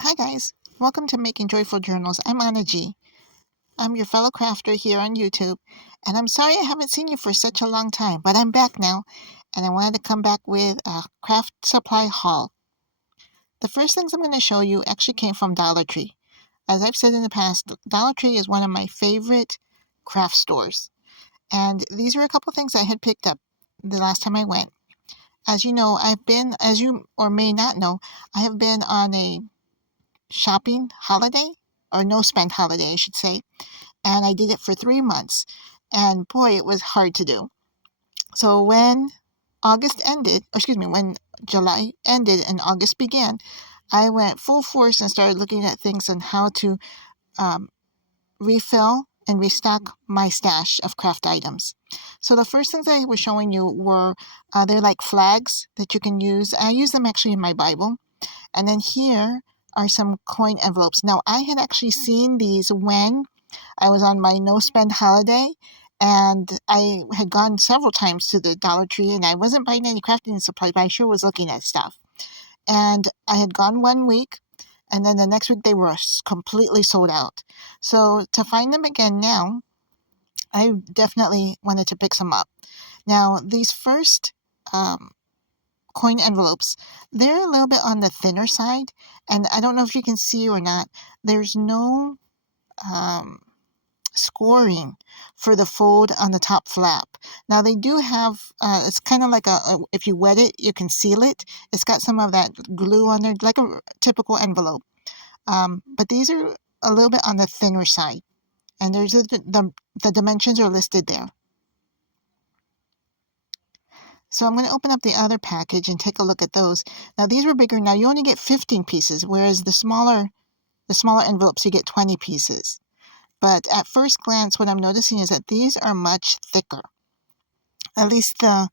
Hi guys, welcome to Making Joyful Journals. I'm Anna G. I'm your fellow crafter here on YouTube, and I'm sorry I haven't seen you for such a long time, but I'm back now, and I wanted to come back with a craft supply haul. The first things I'm going to show you actually came from Dollar Tree. As I've said in the past, Dollar Tree is one of my favorite craft stores, and these were a couple things I had picked up the last time I went. As you know, as you or may not know, I have been on a shopping holiday, or no spend holiday, I should say. And I did it for 3 months. And boy, it was hard to do. So when when July ended and August began, I went full force and started looking at things on how to um, refill and restock my stash of craft items. So the first things I was showing you were they're like flags that you can use. I use them actually in my Bible. And then here are some coin envelopes. Now, I had actually seen these when I was on my no spend holiday, and I had gone several times to the Dollar Tree, and I wasn't buying any crafting supplies, but I sure was looking at stuff. And I had gone 1 week, and then the next week they were completely sold out. So to find them again now, I definitely wanted to pick some up. Now, these first coin envelopes, they're a little bit on the thinner side, and I don't know if you can see or not. There's no um, scoring for the fold on the top flap. Now they do have, it's kind of like if you wet it, you can seal it. It's got some of that glue on there, like a typical envelope. But these are a little bit on the thinner side, and the dimensions are listed there. So I'm going to open up the other package and take a look at those. Now these were bigger. Now you only get 15 pieces, whereas the smaller envelopes you get 20 pieces. But at first glance, what I'm noticing is that these are much thicker. At least the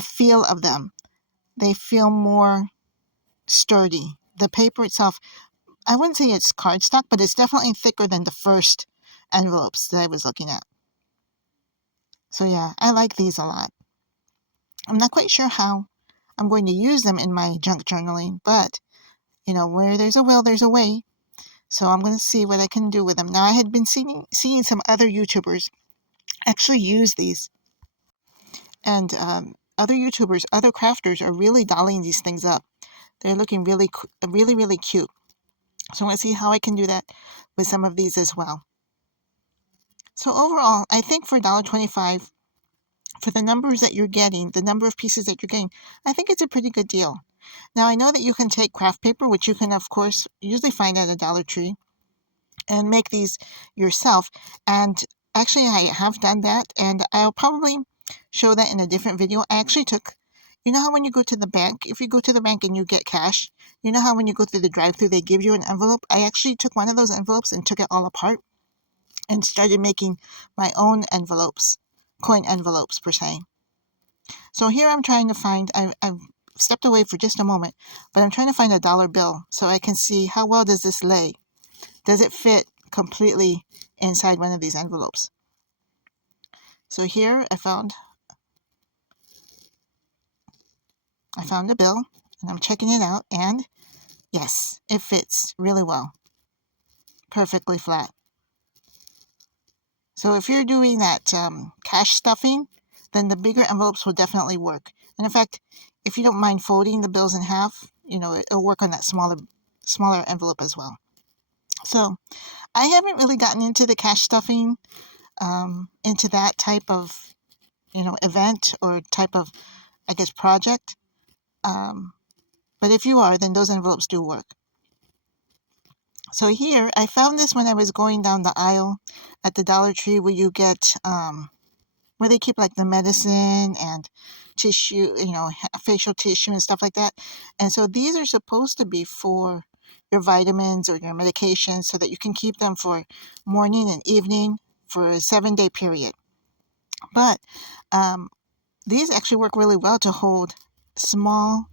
feel of them. They feel more sturdy. The paper itself, I wouldn't say it's cardstock, but it's definitely thicker than the first envelopes that I was looking at. So yeah, I like these a lot. I'm not quite sure how I'm going to use them in my junk journaling, but where there's a will, there's a way. So I'm going to see what I can do with them. Now, I had been seeing some other YouTubers actually use these, and other YouTubers, other crafters are really dolling these things up. They're looking really, really cute. So I want to see how I can do that with some of these as well. So overall, I think for $1.25, for the numbers that you're getting, the number of pieces that you're getting, I think it's a pretty good deal. Now, I know that you can take craft paper, which you can, of course, usually find at a Dollar Tree, and make these yourself. And actually, I have done that, and I'll probably show that in a different video. I actually took, you know how when you go to the bank, if you go to the bank and you get cash, you know how when you go through the drive-through they give you an envelope? I actually took one of those envelopes and took it all apart and started making my own envelopes, coin envelopes per se. So here I'm trying to find, I've stepped away for just a moment, but I'm trying to find a dollar bill so I can see how well does this lay. Does it fit completely inside one of these envelopes? So here I found a bill, and I'm checking it out, and yes, it fits really well. Perfectly flat. So if you're doing that cash stuffing, then the bigger envelopes will definitely work. And in fact, if you don't mind folding the bills in half, it'll work on that smaller envelope as well. So I haven't really gotten into the cash stuffing, into that type of, event or type of, I guess, project. But if you are, then those envelopes do work. So here, I found this when I was going down the aisle at the Dollar Tree where you get, where they keep like the medicine and tissue, facial tissue and stuff like that. And so these are supposed to be for your vitamins or your medications so that you can keep them for morning and evening for a 7-day period. But these actually work really well to hold small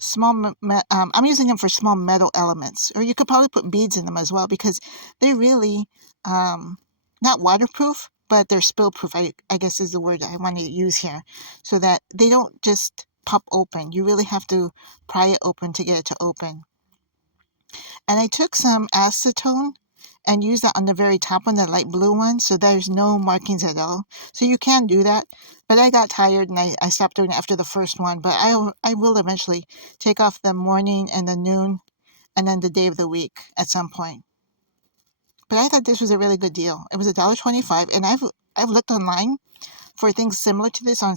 I'm using them for small metal elements, or you could probably put beads in them as well because they're really not waterproof, but they're spill proof, I guess is the word I want to use here, so that they don't just pop open. You really have to pry it open to get it to open. And I took some acetone and used that on the very top one, the light blue one, so there's no markings at all. So you can do that, but I got tired and I stopped doing it after the first one. But I will eventually take off the morning and the noon and then the day of the week at some point. But I thought this was a really good deal. It was $1.25, and I've looked online for things similar to this on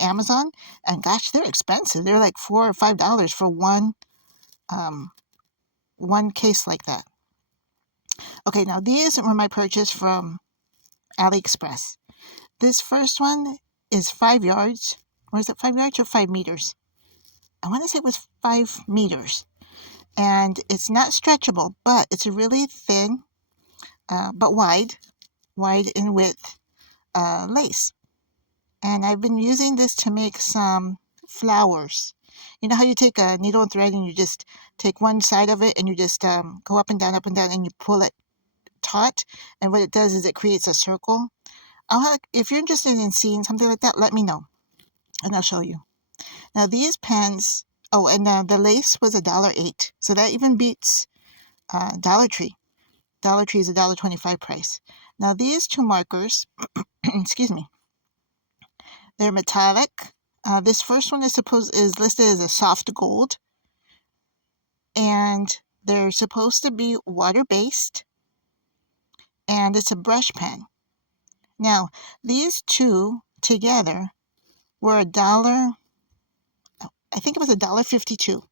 Amazon, and gosh, they're expensive. They're like $4 or $5 for um, one case like that. Okay, now these were my purchase from AliExpress. This first one is 5 yards. Or is it 5 yards or 5 meters? I want to say it was 5 meters. And it's not stretchable, but it's a really thin, but wide in width lace. And I've been using this to make some flowers. You know how you take a needle and thread and you just take one side of it and you just go up and down, and you pull it taut. And what it does is it creates a circle. If you're interested in seeing something like that, let me know and I'll show you. Now these pens, oh, and the lace was $1.08. So that even beats Dollar Tree. Dollar Tree is $1.25 price. Now these two markers, excuse me, they're metallic. This first one is listed as a soft gold, and they're supposed to be water-based, and it's a brush pen. Now, these two together were I think it was $1.52.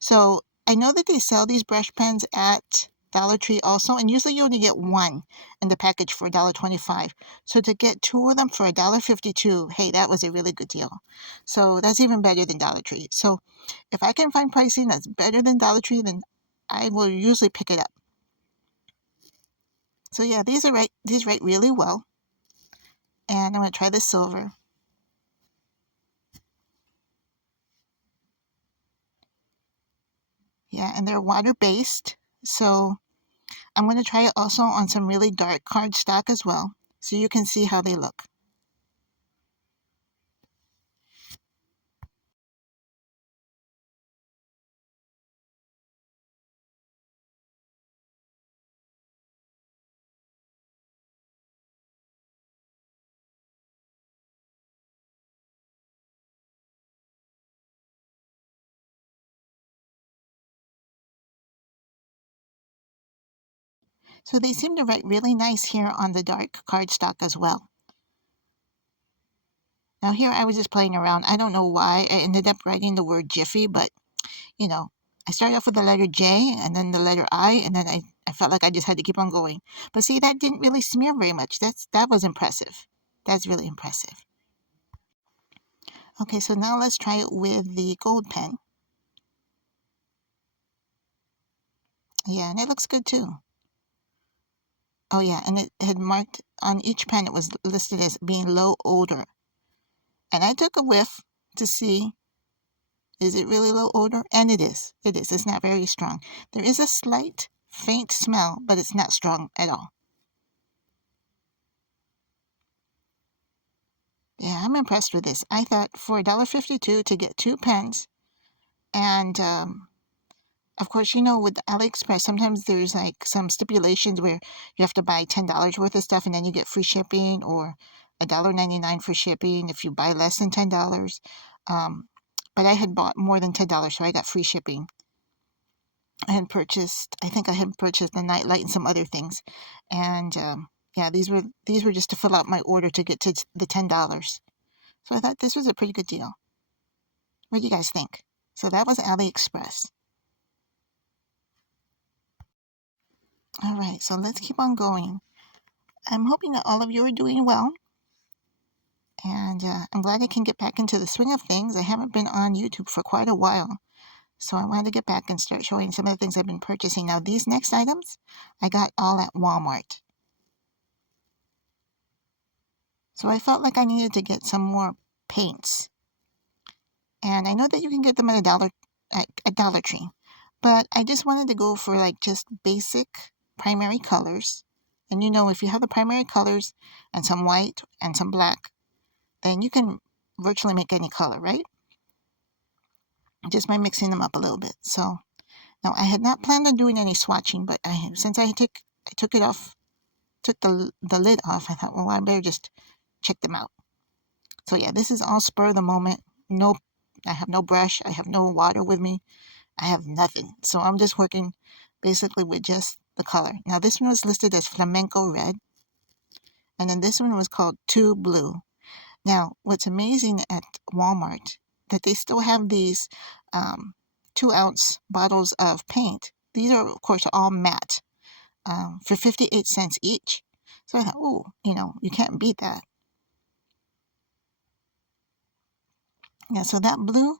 So I know that they sell these brush pens at Dollar Tree also, and usually you only get one in the package for $1.25. So to get two of them for $1.52, hey, that was a really good deal. So that's even better than Dollar Tree. So if I can find pricing that's better than Dollar Tree, then I will usually pick it up. So yeah, these write really well. And I'm going to try the silver. Yeah, and they're water-based. So I'm going to try it also on some really dark cardstock as well, so you can see how they look. So they seem to write really nice here on the dark cardstock as well. Now here I was just playing around. I don't know why I ended up writing the word Jiffy, but you know, I started off with the letter J and then the letter I, and then I felt like I just had to keep on going. But see, that didn't really smear very much. That was impressive. That's really impressive. Okay, so now let's try it with the gold pen. Yeah, and it looks good too. Oh yeah, and it had marked on each pen, it was listed as being low odor. And I took a whiff to see, is it really low odor? And it is. It is. It's not very strong. There is a slight faint smell, but it's not strong at all. Yeah, I'm impressed with this. I thought for $1.52 to get two pens, and of course, you know, with AliExpress, sometimes there's like some stipulations where you have to buy $10 worth of stuff and then you get free shipping, or $1.99 for shipping if you buy less than $10. But I had bought more than $10, so I got free shipping. I think I had purchased the nightlight and some other things, and yeah, these were just to fill out my order to get to the $10. So I thought this was a pretty good deal. What do you guys think? So that was AliExpress. All right, so let's keep on going. I'm hoping that all of you are doing well, and I'm glad I can get back into the swing of things. I haven't been on YouTube for quite a while, so I wanted to get back and start showing some of the things I've been purchasing. Now, these next items, I got all at Walmart. So I felt like I needed to get some more paints. And I know that you can get them at Dollar Tree, but I just wanted to go for like just basic primary colors. And you know, if you have the primary colors and some white and some black, then you can virtually make any color, right? Just by mixing them up a little bit. So Now, I had not planned on doing any swatching, but since I took it off, took the lid off, I thought, well, I better just check them out. So yeah, this is all spur of the moment. No, I have no brush. I have no water with me. I have nothing. So I'm just working basically with just the color. Now this one was listed as flamenco red, and then this one was called 2 blue. Now what's amazing at Walmart that they still have these 2-ounce bottles of paint. These are of course all matte for 58 cents each. So I thought, oh, you can't beat that. Yeah, so that blue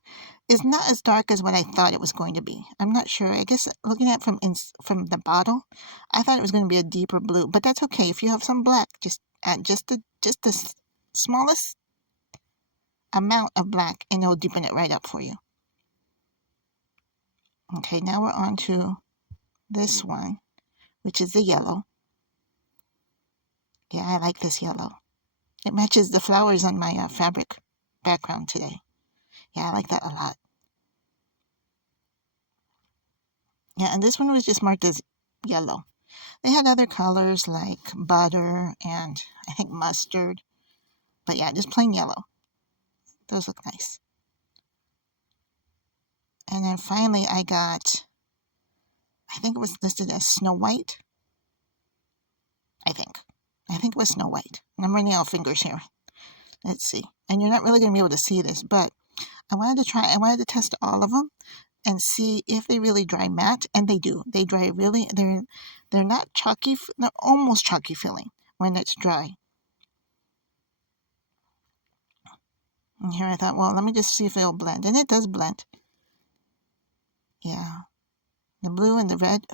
is not as dark as what I thought it was going to be. I'm not sure. I guess looking at it from the bottle, I thought it was going to be a deeper blue, but that's okay. If you have some black, just add just the smallest amount of black, and it'll deepen it right up for you. Okay, now we're on to this one, which is the yellow. Yeah, I like this yellow. It matches the flowers on my fabric background today. Yeah, I like that a lot. Yeah, and this one was just marked as yellow. They had other colors like butter and I think mustard. But yeah, just plain yellow. Those look nice. And then finally I got, I think it was listed as Snow White. I think it was Snow White. And I'm running out of fingers here. Let's see. And you're not really going to be able to see this, but I wanted to test all of them and see if they really dry matte, and they do. They dry really, they're not chalky, they're almost chalky feeling when it's dry. And here I thought, well, let me just see if it'll blend. And it does blend. Yeah. The blue and the red.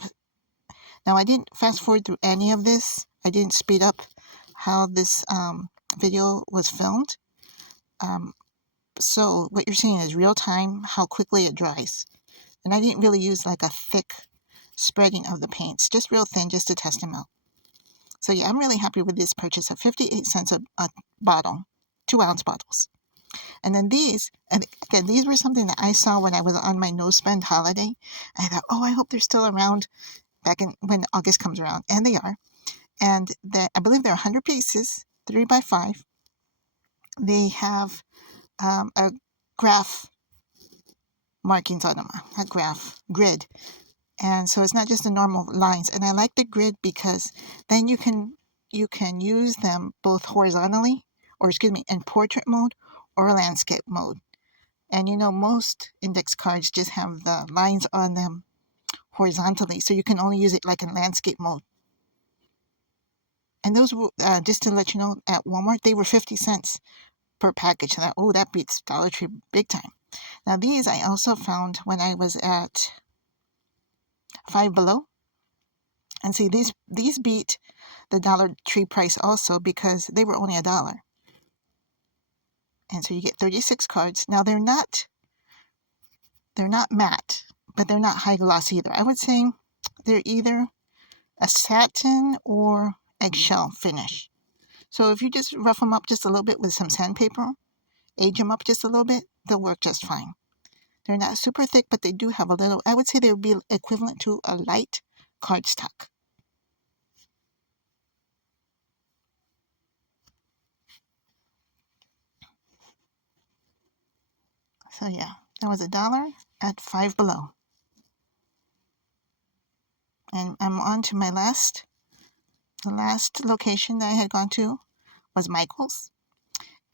Now, I didn't fast forward through any of this. I didn't speed up how this video was filmed. So what you're seeing is real time, how quickly it dries. And I didn't really use like a thick spreading of the paints, just real thin, just to test them out. So yeah, I'm really happy with this purchase of 58 cents a bottle, 2-ounce bottles. And then these, and again, these were something that I saw when I was on my no spend holiday. I thought, oh, I hope they're still around back in when August comes around, and they are. And I believe they're 100 pieces, 3 by 5. They have a graph markings on them, a graph grid, and so it's not just the normal lines. And I like the grid because then you can use them both horizontally, or excuse me, in portrait mode or landscape mode. And most index cards just have the lines on them horizontally, so you can only use it like in landscape mode. And those were, just to let you know, at Walmart, they were 50 cents per package. And that beats Dollar Tree big time. Now, these I also found when I was at Five Below. And see, these beat the Dollar Tree price also because they were only $1. And so you get 36 cards. Now, they're not matte, but they're not high gloss either. I would say they're either a satin or eggshell finish. So if you just rough them up just a little bit with some sandpaper, age them up just a little bit, they'll work just fine. They're not super thick, but they do have a little, I would say they would be equivalent to a light cardstock. So yeah, that was $1 at Five Below. And I'm on to my the last location that I had gone to was Michael's.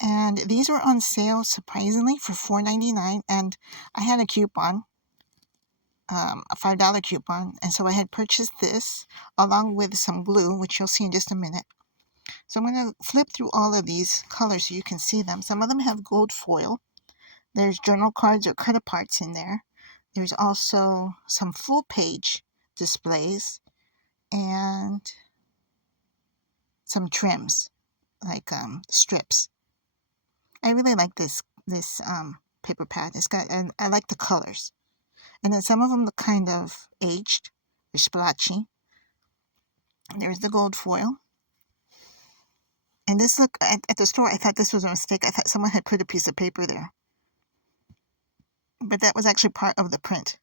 And these were on sale, surprisingly, for $4.99. And I had a coupon, a $5 coupon. And so I had purchased this along with some glue, which you'll see in just a minute. So I'm going to flip through all of these colors so you can see them. Some of them have gold foil. There's journal cards or cut aparts in there. There's also some full page displays and some trims, like strips. I really like this paper pad. And I like the colors. And then some of them look kind of aged or splotchy. There's the gold foil. And this look at the store, I thought this was a mistake. I thought someone had put a piece of paper there. But that was actually part of the print.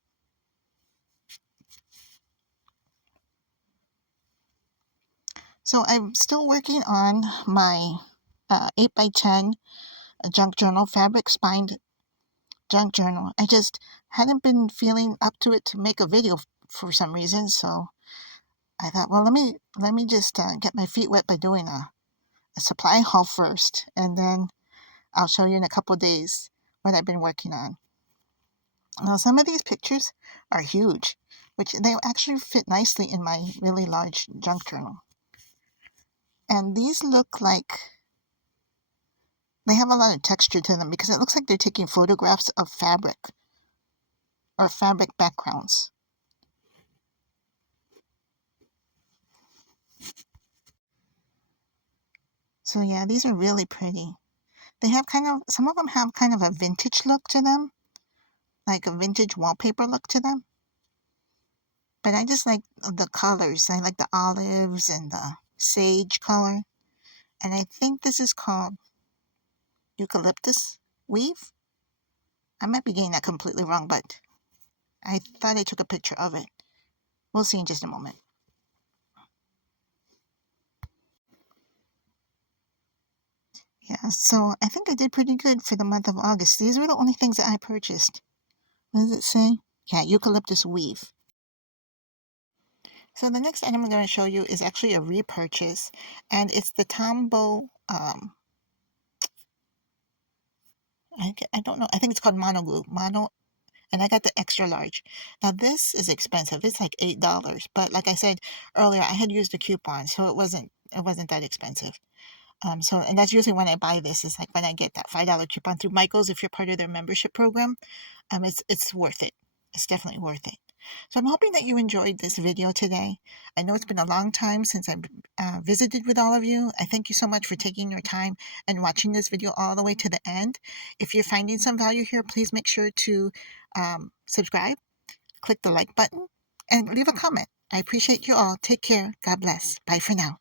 So I'm still working on my 8x10 junk journal, fabric spined junk journal. I just hadn't been feeling up to it to make a video for some reason, so I thought, well, let me just get my feet wet by doing a supply haul first, and then I'll show you in a couple days what I've been working on. Now, some of these pictures are huge, which they actually fit nicely in my really large junk journal. And these look like they have a lot of texture to them because it looks like they're taking photographs of fabric or fabric backgrounds. So yeah, these are really pretty. They have some of them have kind of a vintage look to them, like a vintage wallpaper look to them. But I just like the colors. I like the olives and the sage color. And I think this is called eucalyptus weave. I might be getting that completely wrong, but I thought I took a picture of it. We'll see in just a moment. Yeah, so I think I did pretty good for the month of August. These were the only things that I purchased. What does it say? Yeah, eucalyptus weave. So the next item I'm going to show you is actually a repurchase, and it's the Tombow, I don't know, I think it's called Mono Glue, and I got the extra large. Now this is expensive. It's like $8, but like I said earlier, I had used a coupon, so it wasn't that expensive. And that's usually when I buy this, is like when I get that $5 coupon through Michael's. If you're part of their membership program, it's worth it. It's definitely worth it. So I'm hoping that you enjoyed this video today. I know it's been a long time since I've visited with all of you. I thank you so much for taking your time and watching this video all the way to the end. If you're finding some value here, please make sure to subscribe, click the like button, and leave a comment. I appreciate you all. Take care. God bless. Bye for now.